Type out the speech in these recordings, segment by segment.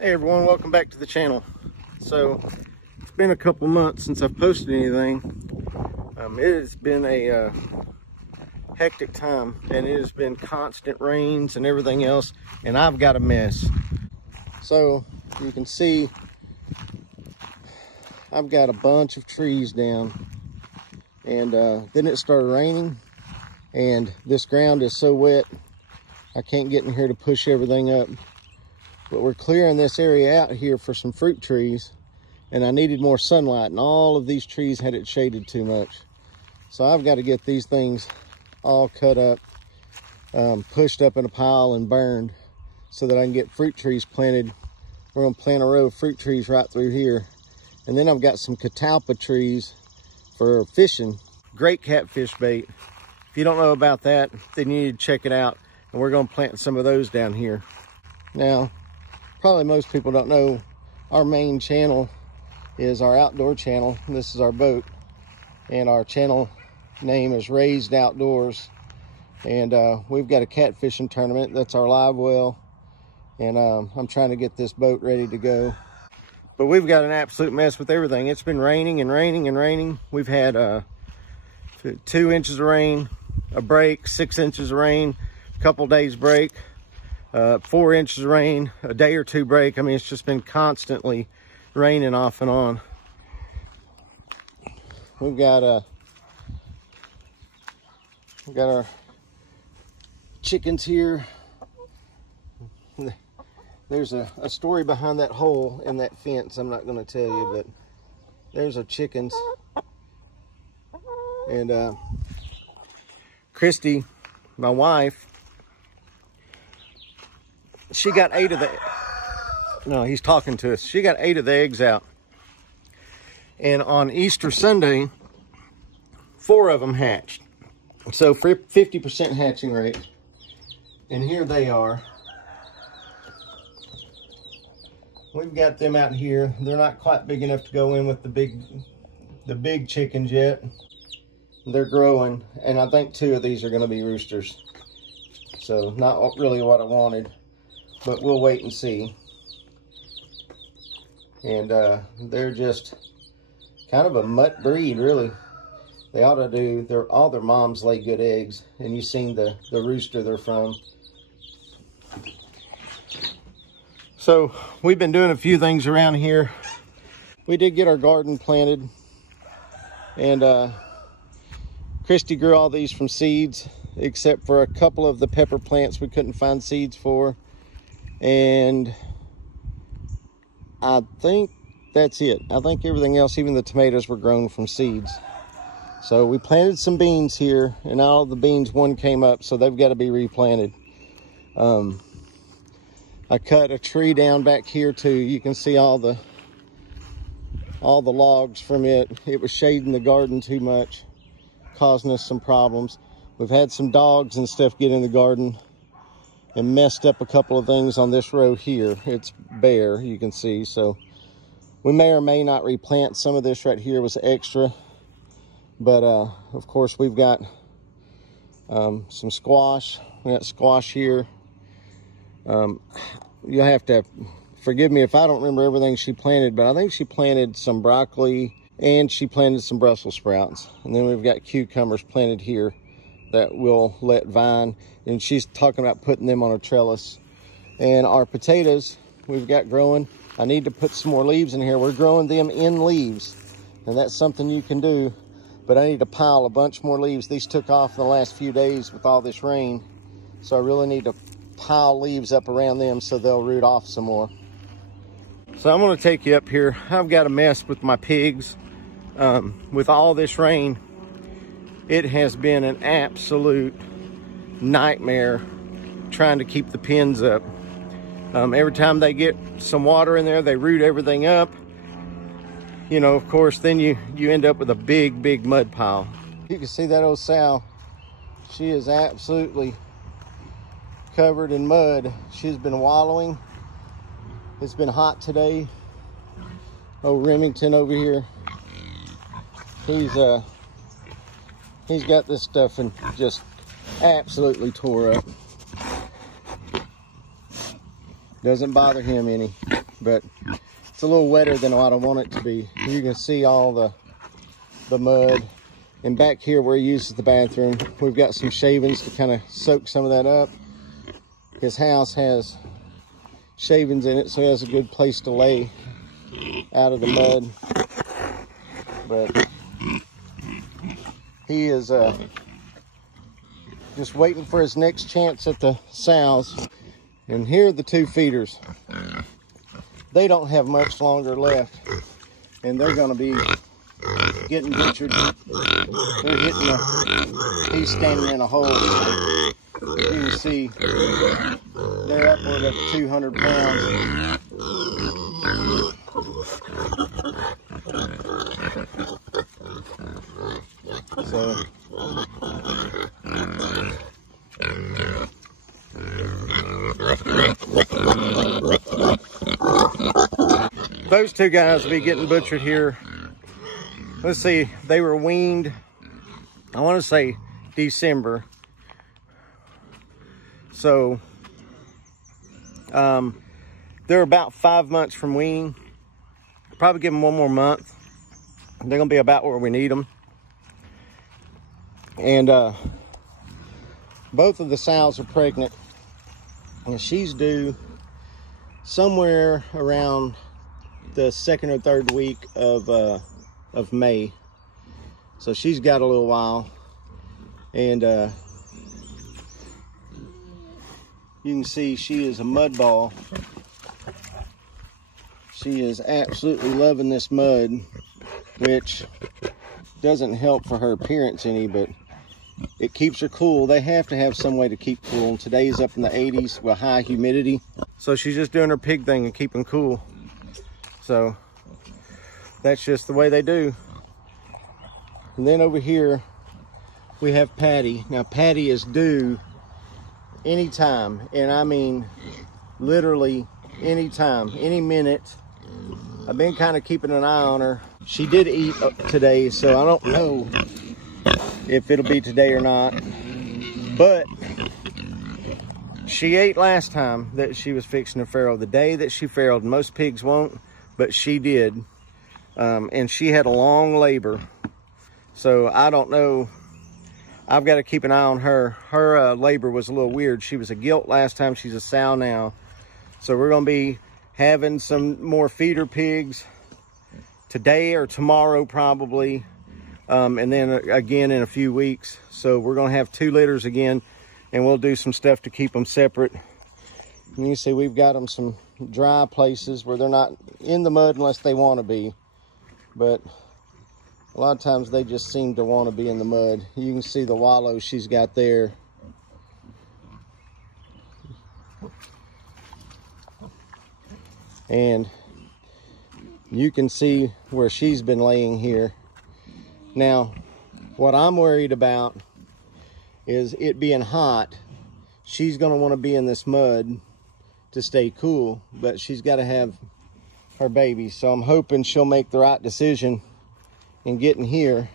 Hey everyone, welcome back to the channel. So it's been a couple months since I've posted anything. It has been a hectic time, and it has been constant rains and everything else, and I've got a mess. So you can see I've got a bunch of trees down, and then it started raining, and this ground is so wet I can't get in here to push everything up. But we're clearing this area out here for some fruit trees, and I needed more sunlight, and all of these trees had it shaded too much. So I've got to get these things all cut up, pushed up in a pile and burned so that I can get fruit trees planted. We're gonna plant a row of fruit trees right through here. And then I've got some catalpa trees for fishing. Great catfish bait. If you don't know about that, then you need to check it out. And we're gonna plant some of those down here. Now, probably most people don't know, our main channel is our outdoor channel. This is our boat, and our channel name is Raised Outdoors. And we've got a catfishing tournament. That's our live well, and I'm trying to get this boat ready to go. But we've got an absolute mess with everything. It's been raining and raining and raining. We've had 2 inches of rain, a break, 6 inches of rain, a couple days break, 4 inches of rain, a day or two break. I mean, it's just been constantly raining off and on. We've got our chickens here. There's a story behind that hole in that fence I'm not going to tell you, but there's our chickens. And Christy, my wife, she got 8 of the, no, he's talking to us. She got 8 of the eggs out. And on Easter Sunday, 4 of them hatched. So 50% hatching rate. And here they are. We've got them out here. They're not quite big enough to go in with the big chickens yet. They're growing, and I think 2 of these are going to be roosters. So not really what I wanted, but we'll wait and see. And they're just kind of a mutt breed, really. They ought to do, all their moms lay good eggs, and you've seen the rooster they're from. So we've been doing a few things around here. We did get our garden planted, and Christy grew all these from seeds, except for a couple of the pepper plants we couldn't find seeds for. And I think that's it. I think everything else, even the tomatoes, were grown from seeds. So we planted some beans here, and all of the beans, 1 came up, so they've got to be replanted. I cut a tree down back here too. You can see all the logs from it. It was shading the garden too much, causing us some problems. We've had some dogs and stuff get in the garden and messed up a couple of things on this row here. It's bare, you can see. So we may or may not replant. Some of this right here was extra, but of course we've got some squash. We got squash here. You'll have to forgive me if I don't remember everything she planted, but I think she planted some broccoli and she planted some Brussels sprouts. And then we've got cucumbers planted here that we'll let vine, and she's talking about putting them on a trellis. And our potatoes we've got growing. I need to put some more leaves in here. We're growing them in leaves, and that's something you can do, but I need to pile a bunch more leaves. These took off in the last few days with all this rain, so I really need to pile leaves up around them so they'll root off some more. So I'm going to take you up here. I've got a mess with my pigs. With all this rain, it has been an absolute nightmare trying to keep the pens up. Every time they get some water in there, they root everything up. You know, of course, then you end up with a big mud pile. You can see that old sow. She is absolutely covered in mud. She's been wallowing. It's been hot today. Oh, Remington over here. He's got this stuff and just absolutely tore up. Doesn't bother him any, but it's a little wetter than what I want it to be. You can see all the mud. And back here where he uses the bathroom, we've got some shavings to kind of soak some of that up. His house has shavings in it, so he has a good place to lay out of the mud. But he is just waiting for his next chance at the sows. And here are the two feeders. They don't have much longer left, and they're going to be getting butchered. They're hitting he's standing in a hole. You can see they're upward of 200 pounds. So those two guys will be getting butchered here. Let's see, they were weaned, I want to say December. So they're about 5 months from weaning. Probably give them one more month. They're gonna be about where we need them. And both of the sows are pregnant, and she's due somewhere around the second or third week of May. So she's got a little while. And you can see she is a mud ball. She is absolutely loving this mud, which doesn't help for her appearance any, but it keeps her cool. They have to have some way to keep cool. Today's up in the 80s with high humidity. So she's just doing her pig thing and keeping cool. So that's just the way they do. And then over here we have Patty. Now Patty is due anytime, and I mean literally anytime, any minute. I've been kind of keeping an eye on her. She did eat today, so I don't know if it'll be today or not, but she ate last time that she was fixing to farrow. The day that she farrowed, most pigs won't, but she did. And she had a long labor, so I don't know. I've got to keep an eye on her. Her labor was a little weird. She was a gilt last time. She's a sow now. So we're going to be having some more feeder pigs today or tomorrow probably. And then again in a few weeks. So we're going to have 2 litters again, and we'll do some stuff to keep them separate. And you see we've got them some dry places where they're not in the mud unless they want to be. But a lot of times they just seem to want to be in the mud. You can see the wallow she's got there. And you can see where she's been laying here. Now, what I'm worried about is it being hot. She's going to want to be in this mud to stay cool, but she's got to have her baby. So I'm hoping she'll make the right decision and get in here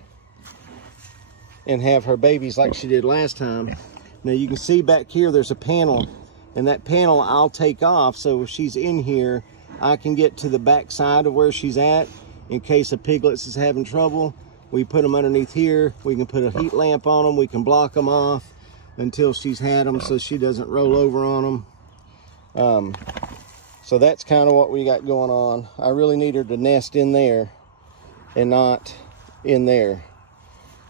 and have her babies like she did last time. Now you can see back here there's a panel, and that panel I'll take off, so if she's in here I can get to the back side of where she's at in case a piglet is having trouble. We put them underneath here. We can put a heat lamp on them. We can block them off until she's had them so she doesn't roll over on them. So that's kind of what we got going on. I really need her to nest in there and not in there.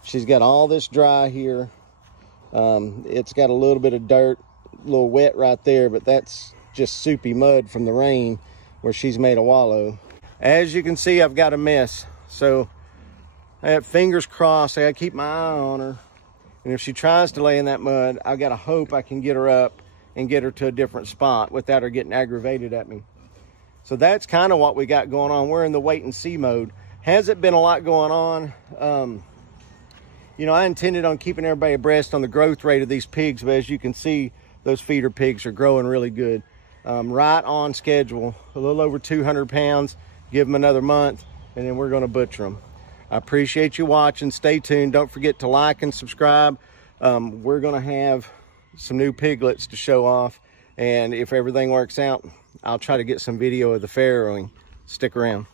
She's got all this dry here. It's got a little bit of dirt, a little wet right there, but that's just soupy mud from the rain where she's made a wallow. As you can see, I've got a mess. So I have fingers crossed. I gotta keep my eye on her. And if she tries to lay in that mud, I gotta hope I can get her up and get her to a different spot without her getting aggravated at me. So that's kind of what we got going on. We're in the wait and see mode. Hasn't been a lot going on. You know, I intended on keeping everybody abreast on the growth rate of these pigs, but as you can see, those feeder pigs are growing really good. Right on schedule, a little over 200 pounds. Give them another month, and then we're gonna butcher them. I appreciate you watching. Stay tuned. Don't forget to like and subscribe. We're gonna have some new piglets to show off, and if everything works out, I'll try to get some video of the farrowing. Stick around.